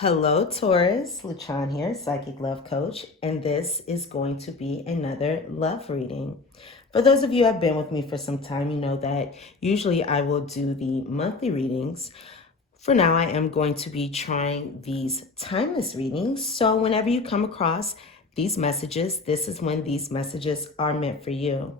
Hello, Taurus. LaChan here, Psychic Love Coach, and this is going to be another love reading. For those of you who have been with me for some time, you know that usually I will do the monthly readings. For now, I am going to be trying these timeless readings. So whenever you come across these messages, this is when these messages are meant for you.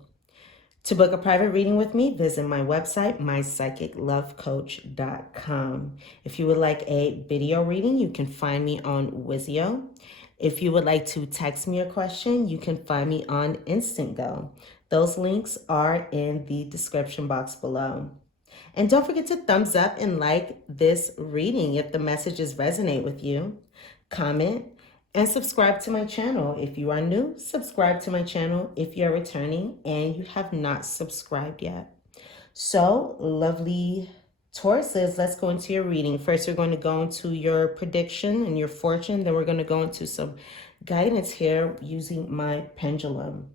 To book a private reading with me, visit my website, mypsychiclovecoach.com. If you would like a video reading, you can find me on Wizio. If you would like to text me a question, you can find me on Instant Go. Those links are in the description box below. And don't forget to thumbs up and like this reading if the messages resonate with you. Comment and subscribe to my channel. If you are new, subscribe to my channel if you're returning and you have not subscribed yet. So, lovely Tauruses, let's go into your reading. First, we're going to go into your prediction and your fortune. Then we're going to go into some guidance here using my pendulum.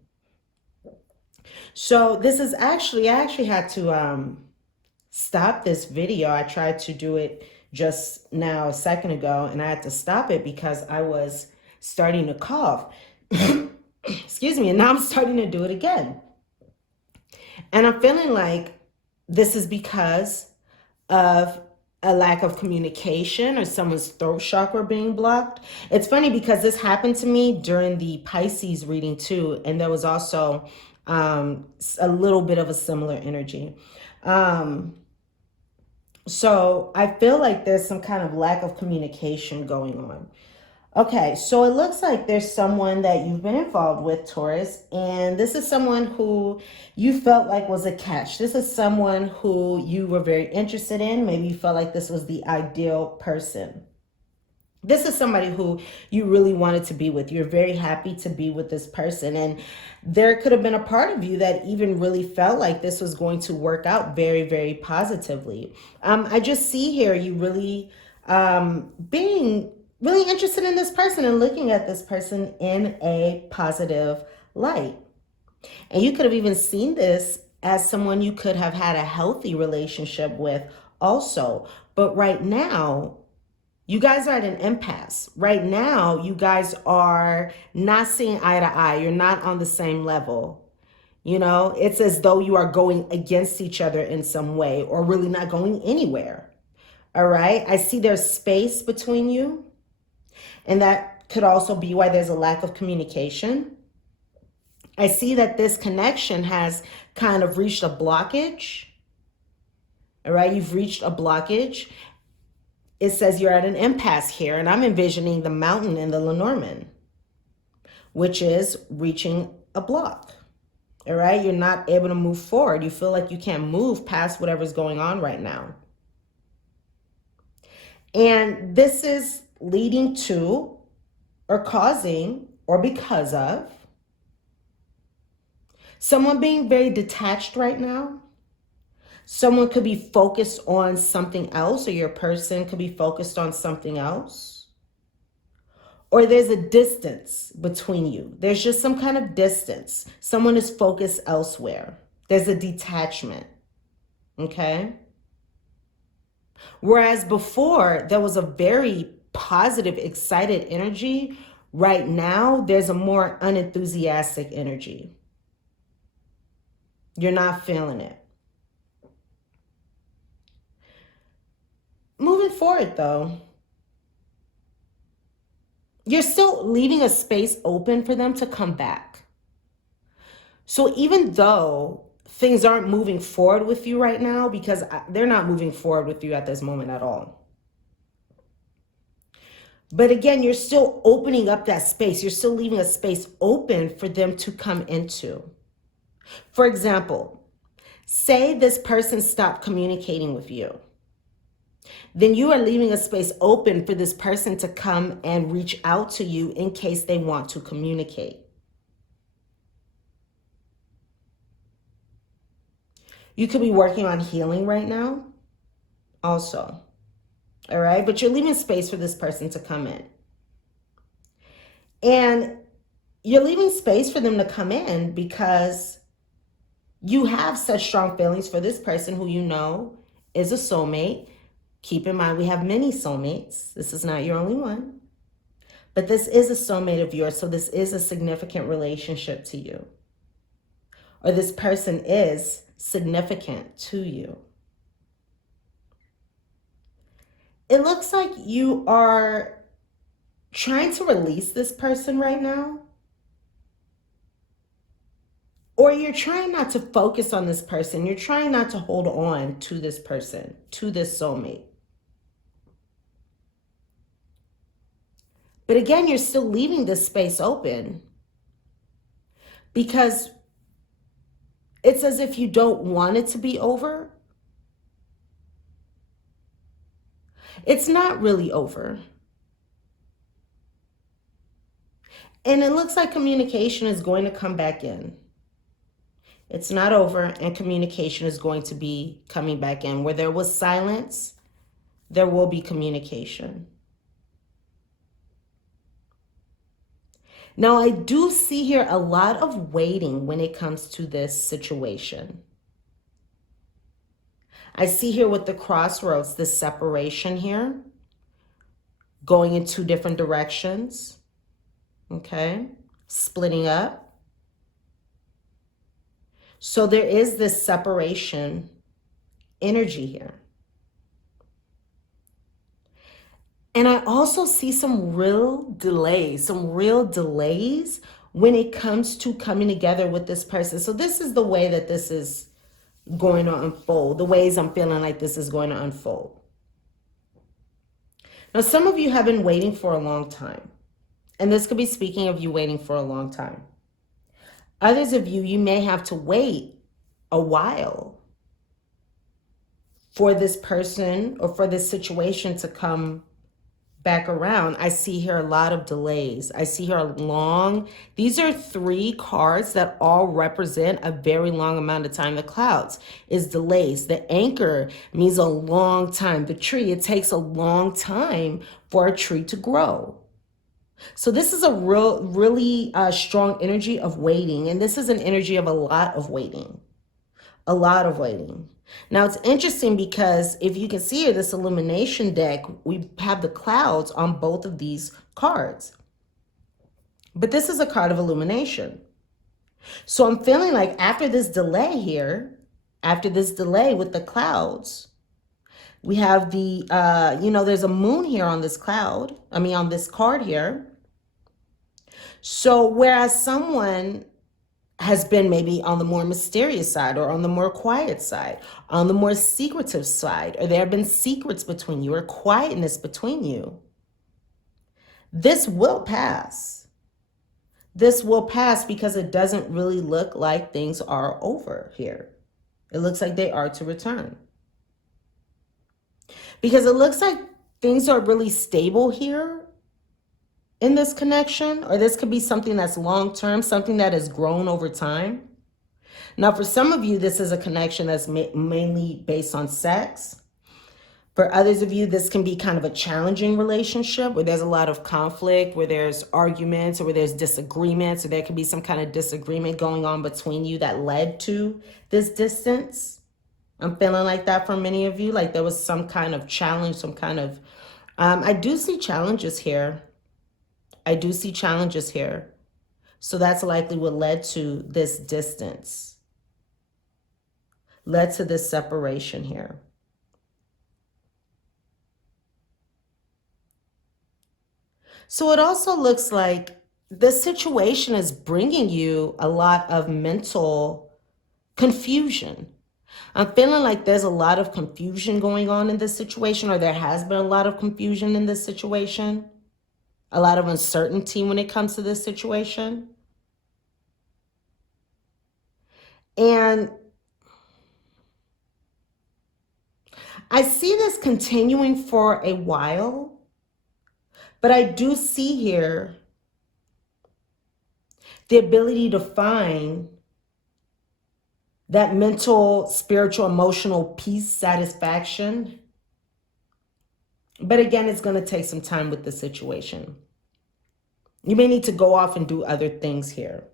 So this is I actually had to stop this video. I tried to do it just now a second ago, and I had to stop it because I was starting to cough. Excuse me, and now I'm starting to do it again. And I'm feeling like this is because of a lack of communication or someone's throat chakra being blocked. It's funny because this happened to me during the Pisces reading too, and there was also a little bit of a similar energy. So I feel like there's some kind of lack of communication going on. Okay, so it looks like there's someone that you've been involved with, Taurus, and this is someone who you felt like was a catch. This is someone who you were very interested in. Maybe you felt like this was the ideal person. This is somebody who you really wanted to be with. You're very happy to be with this person. And there could have been a part of you that even really felt like this was going to work out very, very positively. I just see here you really being really interested in this person and looking at this person in a positive light. And you could have even seen this as someone you could have had a healthy relationship with also. But right now, you guys are at an impasse. Right now, you guys are not seeing eye to eye. You're not on the same level. You know, it's as though you are going against each other in some way or really not going anywhere. All right. I see there's space between you. And that could also be why there's a lack of communication. I see that this connection has kind of reached a blockage. All right. You've reached a blockage. It says you're at an impasse here, and I'm envisioning the mountain in the Lenormand, which is reaching a block. All right. You're not able to move forward. You feel like you can't move past whatever's going on right now. And this is leading to or causing or because of someone being very detached right now. Someone could be focused on something else, or your person could be focused on something else. Or there's a distance between you. There's just some kind of distance. Someone is focused elsewhere. There's a detachment. Okay? Whereas before, there was a very positive, excited energy. Right now, there's a more unenthusiastic energy. You're not feeling it. Moving forward, though, you're still leaving a space open for them to come back. So even though things aren't moving forward with you right now, because they're not moving forward with you at this moment at all. But again, you're still opening up that space. You're still leaving a space open for them to come into. For example, say this person stopped communicating with you. Then you are leaving a space open for this person to come and reach out to you in case they want to communicate. You could be working on healing right now also. All right, but you're leaving space for this person to come in. And you're leaving space for them to come in because you have such strong feelings for this person who you know is a soulmate. Keep in mind, we have many soulmates. This is not your only one. But this is a soulmate of yours, so this is a significant relationship to you. Or this person is significant to you. It looks like you are trying to release this person right now. Or you're trying not to focus on this person. You're trying not to hold on to this person, to this soulmate. But again, you're still leaving this space open because it's as if you don't want it to be over. It's not really over. And it looks like communication is going to come back in. It's not over, and communication is going to be coming back in. Where there was silence, there will be communication. Now, I do see here a lot of waiting when it comes to this situation. I see here with the crossroads, this separation here, going in two different directions, okay? Splitting up. So there is this separation energy here. And I also see some real delays when it comes to coming together with this person. So this is the way that this is going to unfold, the ways I'm feeling like this is going to unfold. Now, some of you have been waiting for a long time, and this could be speaking of you waiting for a long time. Others of you, you may have to wait a while for this person or for this situation to come back around. I see here a lot of delays. I see here these are 3 cards that all represent a very long amount of time. The clouds is delays. The anchor means a long time. The tree, it takes a long time for a tree to grow. So this is a really strong energy of waiting. And this is an energy of a lot of waiting. A lot of waiting. Now, it's interesting because if you can see here, this illumination deck, we have the clouds on both of these cards. But this is a card of illumination. So I'm feeling like after this delay here, after this delay with the clouds, we have the, there's a moon here on this on this card here. So whereas someone has been maybe on the more mysterious side or on the more quiet side, on the more secretive side, or there have been secrets between you or quietness between you. This will pass. This will pass because it doesn't really look like things are over here. It looks like they are to return. Because it looks like things are really stable here in this connection, or this could be something that's long-term, something that has grown over time. Now, for some of you, this is a connection that's mainly based on sex. For others of you, this can be kind of a challenging relationship where there's a lot of conflict, where there's arguments, or where there's disagreements, or there could be some kind of disagreement going on between you that led to this distance. I'm feeling like that for many of you, like there was some kind of challenge, some kind of, I do see challenges here. I do see challenges here. So that's likely what led to this distance, led to this separation here. So it also looks like this situation is bringing you a lot of mental confusion. I'm feeling like there's a lot of confusion going on in this situation, or there has been a lot of confusion in this situation. A lot of uncertainty when it comes to this situation. And I see this continuing for a while, but I do see here the ability to find that mental, spiritual, emotional peace, satisfaction. But again, it's going to take some time with the situation. You may need to go off and do other things here.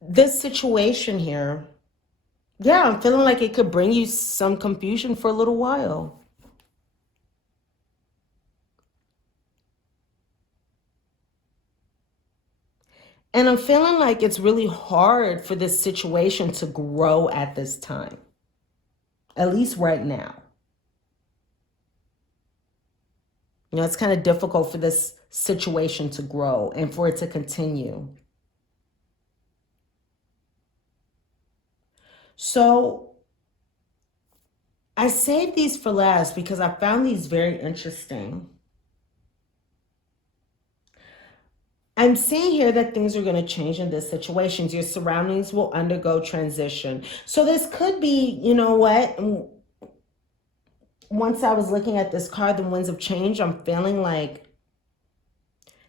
This situation here Yeah, I'm feeling like it could bring you some confusion for a little while. And I'm feeling like it's really hard for this situation to grow at this time, at least right now. You know, it's kind of difficult for this situation to grow and for it to continue. So I saved these for last because I found these very interesting. I'm seeing here that things are going to change in this situation. Your surroundings will undergo transition. So this could be, you know what? Once I was looking at this card, the winds of change, I'm feeling like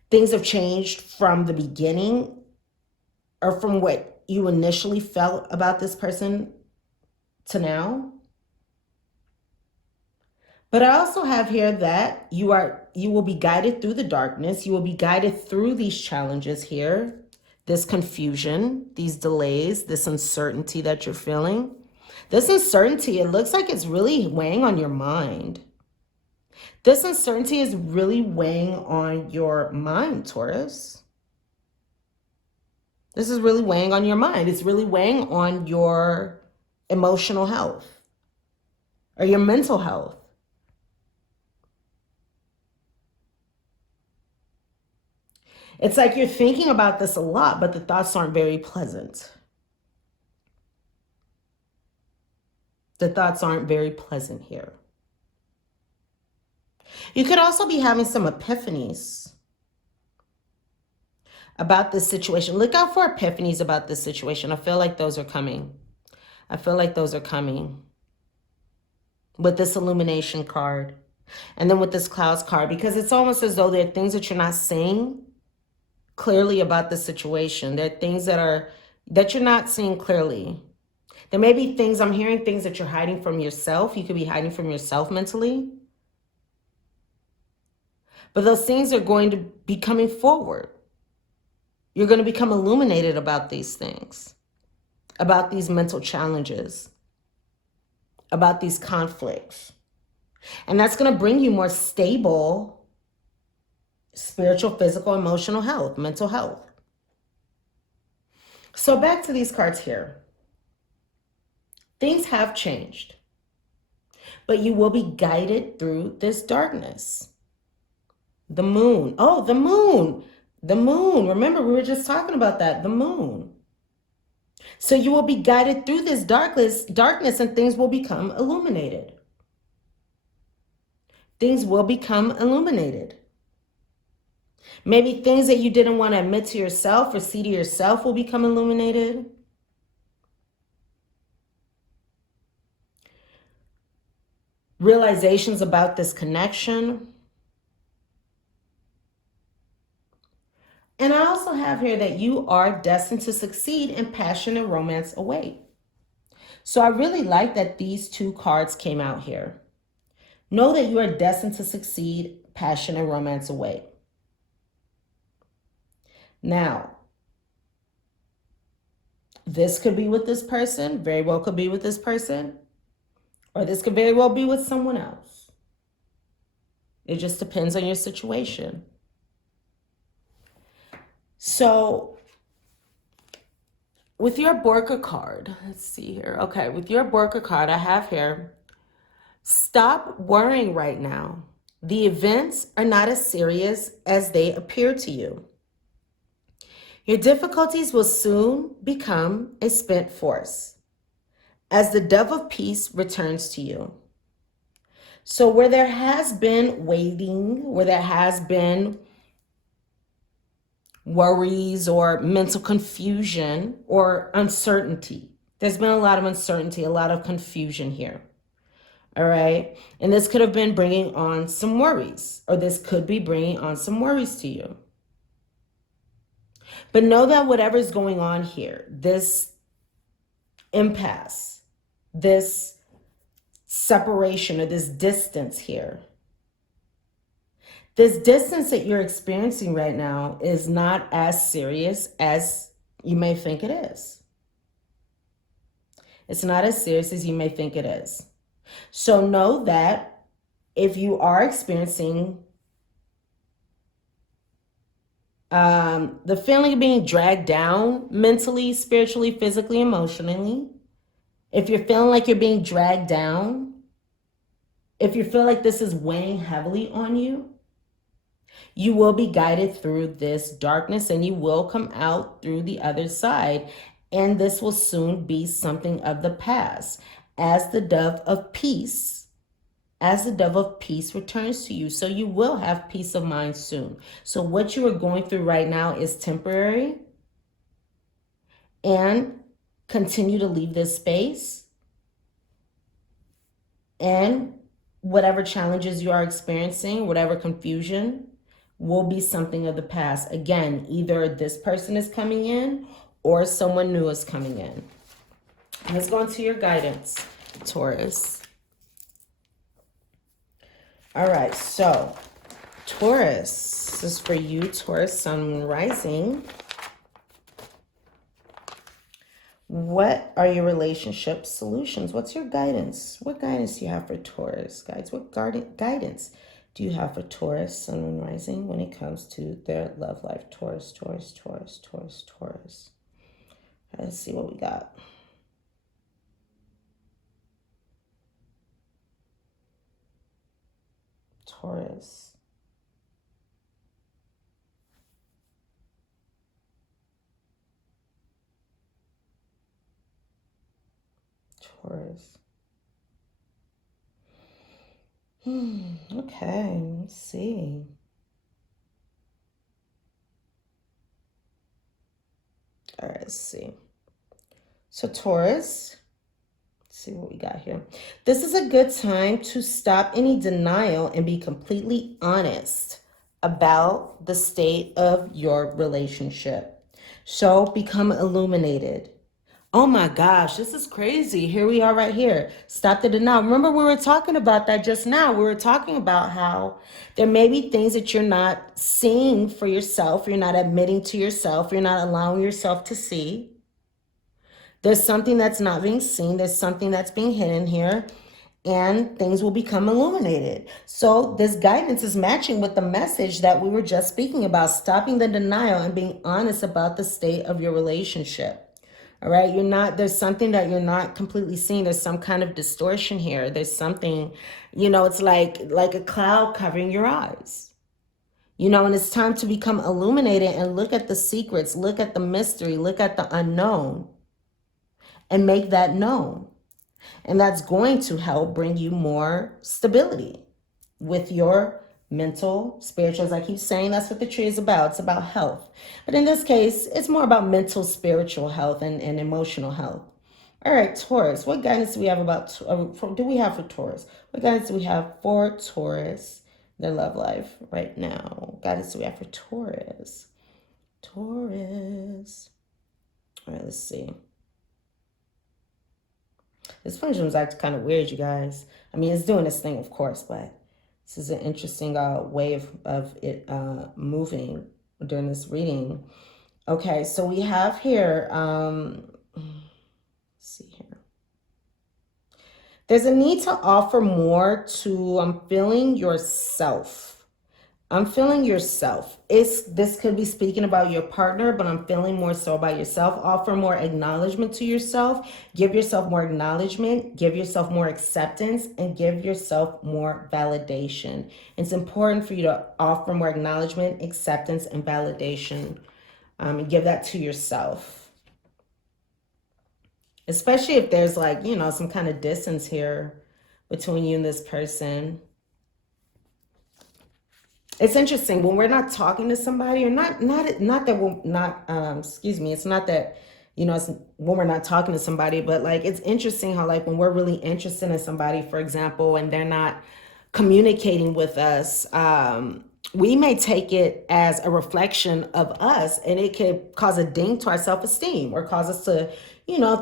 things have changed from the beginning or from what you initially felt about this person to now. But I also have here that you will be guided through the darkness. You will be guided through these challenges here, this confusion, these delays, this uncertainty that you're feeling. This uncertainty, it looks like it's really weighing on your mind. This uncertainty is really weighing on your mind, Taurus. This is really weighing on your mind. It's really weighing on your emotional health or your mental health. It's like you're thinking about this a lot, but the thoughts aren't very pleasant. The thoughts aren't very pleasant here. You could also be having some epiphanies about this situation. Look out for epiphanies about this situation. I feel like those are coming. I feel like those are coming with this illumination card and then with this clouds card, because it's almost as though there are things that you're not seeing clearly about the situation. There are things that you're not seeing clearly. There may be things, I'm hearing things that you're hiding from yourself. You could be hiding from yourself mentally. But those things are going to be coming forward. You're going to become illuminated about these things, about these mental challenges, about these conflicts. And that's going to bring you more stable spiritual, physical, emotional health, mental health. So back to these cards here. Things have changed, but you will be guided through this darkness. The moon. Oh, the moon. The moon. Remember, we were just talking about that. The moon. So you will be guided through this darkness, and things will become illuminated. Things will become illuminated. Maybe things that you didn't want to admit to yourself or see to yourself will become illuminated. Realizations about this connection. And I also have here that you are destined to succeed and passion and romance await. So I really like that these two cards came out here. Know that you are destined to succeed, passion and romance await. Now, this could be with this person, very well could be with this person, or this could very well be with someone else. It just depends on your situation. So with your Borka card, let's see here. Okay, with your Borka card, I have here, stop worrying right now. The events are not as serious as they appear to you. Your difficulties will soon become a spent force as the dove of peace returns to you. So where there has been waiting, where there has been worries or mental confusion or uncertainty, there's been a lot of uncertainty, a lot of confusion here. All right. And this could have been bringing on some worries, or this could be bringing on some worries to you. But know that whatever's going on here, this impasse, this separation or this distance here, this distance that you're experiencing right now is not as serious as you may think it is. It's not as serious as you may think it is. So know that if you are experiencing the feeling of being dragged down mentally, spiritually, physically, emotionally, if you're feeling like you're being dragged down, if you feel like this is weighing heavily on you, you will be guided through this darkness and you will come out through the other side. And this will soon be something of the past as the dove of peace. As the dove of peace returns to you. So you will have peace of mind soon. So what you are going through right now is temporary. And continue to leave this space. And whatever challenges you are experiencing, whatever confusion, will be something of the past. Again, either this person is coming in or someone new is coming in. Let's go into your guidance, Taurus. All right, so Taurus, this is for you, Taurus, Sun, Moon, Rising. What are your relationship solutions? What's your guidance? What guidance do you have for Taurus, guys? What guidance do you have for Taurus, Sun, Moon, Rising when it comes to their love life? Taurus, Taurus, Taurus, Taurus, Taurus. Let's see what we got. Taurus. Taurus. Okay, let's see. All right, let's see. So Taurus, let's see what we got here. This is a good time to stop any denial and be completely honest about the state of your relationship. So become illuminated. Oh my gosh, this is crazy. Here we are right here. Stop the denial. Remember, we were talking about that just now. We were talking about how there may be things that you're not seeing for yourself. You're not admitting to yourself. You're not allowing yourself to see. There's something that's not being seen. There's something that's being hidden here. And things will become illuminated. So this guidance is matching with the message that we were just speaking about, stopping the denial and being honest about the state of your relationship. All right, there's something that you're not completely seeing. There's some kind of distortion here. There's something, it's like a cloud covering your eyes. And it's time to become illuminated and look at the secrets, look at the mystery, look at the unknown, and make that known. And that's going to help bring you more stability with your mental, spiritual, as I keep saying, that's what the tree is about. It's about health. But in this case, it's more about mental, spiritual health and emotional health. All right, Taurus, what guidance do we have for Taurus? What guidance do we have for Taurus, their love life right now? Guidance do we have for Taurus? Taurus. All right, let's see. This pendulum's acting kind of weird, you guys. I mean, it's doing its thing, of course, but this is an interesting way of it moving during this reading. Okay, so we have here, let's see here. There's a need to offer more to feeling yourself. I'm feeling yourself. This could be speaking about your partner, but I'm feeling more so about yourself. Offer more acknowledgement to yourself. Give yourself more acknowledgement. Give yourself more acceptance, and give yourself more validation. It's important for you to offer more acknowledgement, acceptance, and validation. And give that to yourself. Especially if there's some kind of distance here between you and this person. It's interesting when we're not talking to somebody, or not that we're not, it's not that, it's when we're not talking to somebody, but it's interesting how when we're really interested in somebody, for example, and they're not communicating with us, we may take it as a reflection of us, and it could cause a ding to our self-esteem, or cause us to,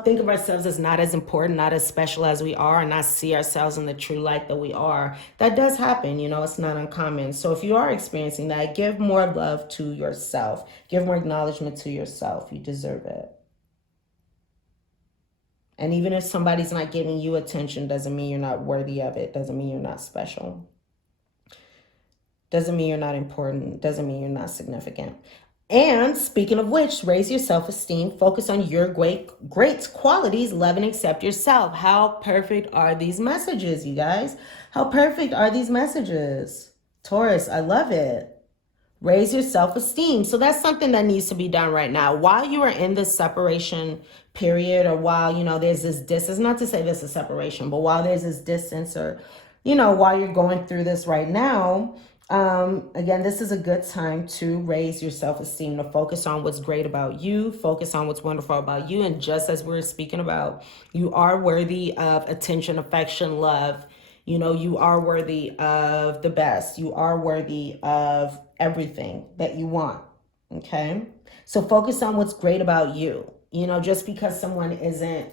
think of ourselves as not as important, not as special as we are, and not see ourselves in the true light that we are. That does happen, it's not uncommon. So if you are experiencing that, give more love to yourself. Give more acknowledgement to yourself. You deserve it. And even if somebody's not giving you attention, doesn't mean you're not worthy of it. Doesn't mean you're not special. Doesn't mean you're not important. Doesn't mean you're not significant. And speaking of which, raise your self-esteem. Focus on your great qualities. Love and accept yourself. How perfect are these messages, you guys? How perfect are these messages? Taurus, I love it. Raise your self-esteem. So that's something that needs to be done right now. While you are in this separation period, or while, you know, there's this distance, not to say this is separation, but while there's this distance, or, you know, while you're going through this right now, again, this is a good time to raise your self-esteem, to focus on what's great about you, focus on what's wonderful about you. And just as we're speaking about, you are worthy of attention, affection, love. You know, you are worthy of the best. You are worthy of everything that you want. Okay? So focus on what's great about you. You know, just because someone isn't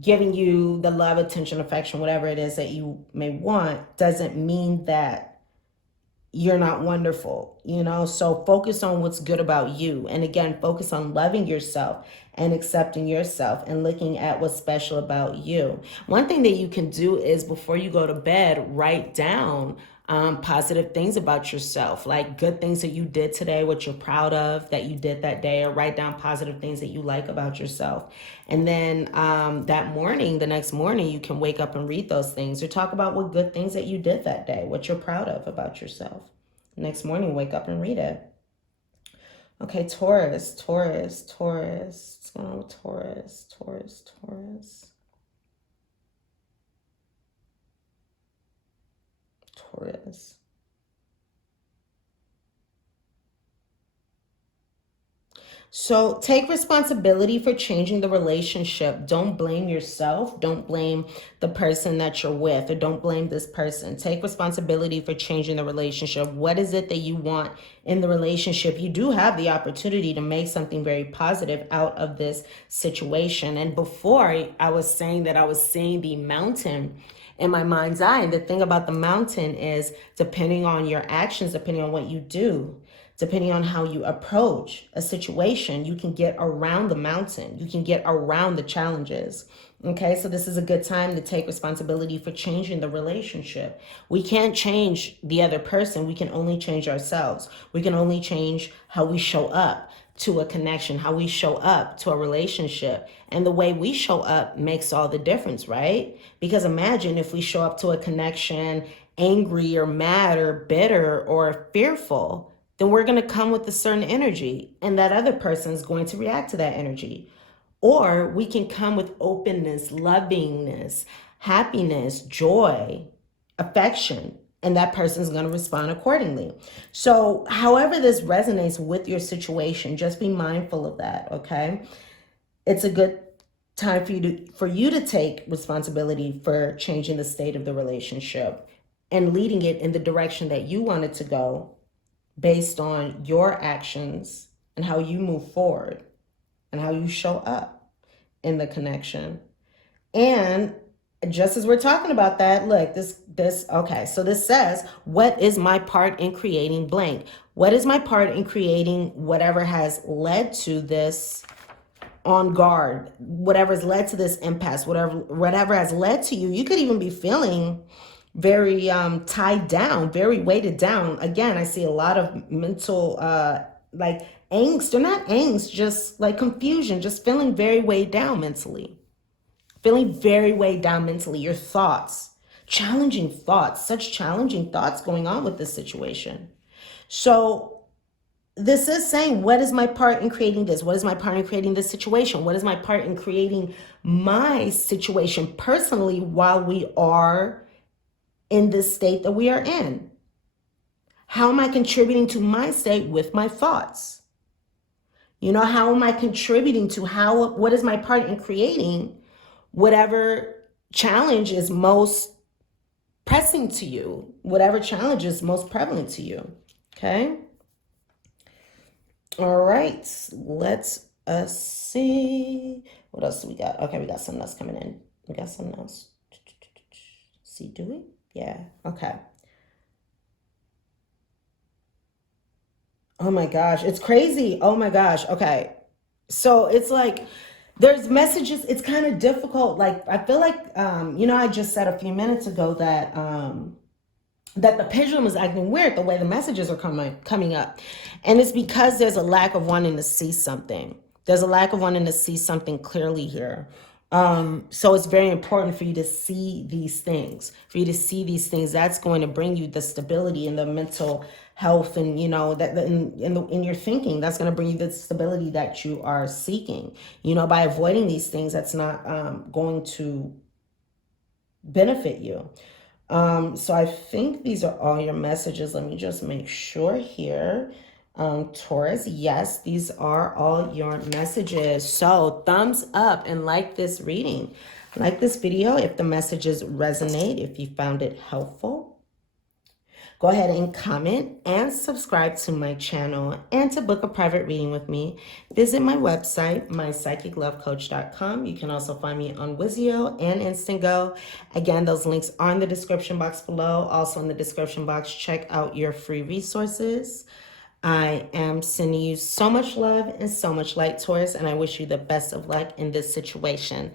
giving you the love, attention, affection, whatever it is that you may want, doesn't mean that you're not wonderful, you know? So focus on what's good about you. And again, focus on loving yourself and accepting yourself and looking at what's special about you. One thing that you can do is, before you go to bed, write down positive things about yourself, like good things that you did today, what you're proud of that you did that day, or write down positive things that you like about yourself. And then that morning, the next morning, you can wake up and read those things, or talk about what good things that you did that day, what you're proud of about yourself. Next morning, wake up and read it. Okay, Taurus. What's going on with Taurus? Taurus. So take responsibility for changing the relationship. Don't blame yourself. Don't blame the person that you're with, or don't blame this person. Take responsibility for changing the relationship. What is it that you want in the relationship? You do have the opportunity to make something very positive out of this situation. And before, I was saying that I was seeing the mountain in my mind's eye. And the thing about the mountain is, depending on your actions, depending on what you do, depending on how you approach a situation, you can get around the mountain. You can get around the challenges. Okay, so this is a good time to take responsibility for changing the relationship. We can't change the other person. We can only change ourselves. We can only change how we show up to a connection, how we show up to a relationship. And the way we show up makes all the difference, right? Because imagine if we show up to a connection angry or mad or bitter or fearful, then we're going to come with a certain energy, and that other person is going to react to that energy. Or we can come with openness, lovingness, happiness, joy, affection, and that person's going to respond accordingly. So however this resonates with your situation, just be mindful of that, okay? It's a good time for you to take responsibility for changing the state of the relationship and leading it in the direction that you want it to go, based on your actions and how you move forward and how you show up in the connection. And just as we're talking about that, look, okay, so this says, what is my part in creating blank? What is my part in creating whatever has led to this on guard, whatever has led to this impasse, whatever has led to you? You could even be feeling very tied down, very weighted down. Again, I see a lot of mental like angst, or not angst, just like confusion, just feeling very weighed down mentally. Your thoughts, challenging thoughts, such challenging thoughts going on with this situation. So this is saying, what is my part in creating this? What is my part in creating this situation? What is my part in creating my situation personally while we are in this state that we are in? How am I contributing to my state with my thoughts? You know, how am I contributing to what is my part in creating whatever challenge is most pressing to you, whatever challenge is most prevalent to you, okay? All right, let's see. What else do we got? Okay, we got something else coming in. We got something else. See, do we? Yeah, okay. Oh my gosh, it's crazy. Oh my gosh, okay. So it's like, There's messages. It's kind of difficult. Like, I feel like, you know, I just said a few minutes ago that, that the pendulum is acting weird the way the messages are coming up. And it's because there's a lack of wanting to see something. There's a lack of wanting to see something clearly here. So it's very important for you to see these things, That's going to bring you the stability and the mental health, and you know that in your thinking, that's going to bring you the stability that you are seeking. You know, by avoiding these things, that's not going to benefit you. So I think these are all your messages. Let me just make sure here. Taurus, yes, these are all your messages. So thumbs up and like this reading. Like this video if the messages resonate, if you found it helpful. Go ahead and comment and subscribe to my channel. And to book a private reading with me, visit my website, mypsychiclovecoach.com. You can also find me on Wizio and InstantGo. Again, those links are in the description box below. Also in the description box, check out your free resources. I am sending you so much love and so much light, Taurus, and I wish you the best of luck in this situation.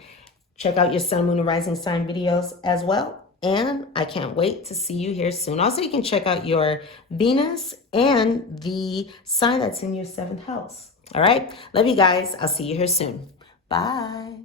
Check out your sun, moon, and rising sign videos as well. And I can't wait to see you here soon. Also, you can check out your Venus and the sign that's in your 7th house. All right. Love you guys. I'll see you here soon. Bye.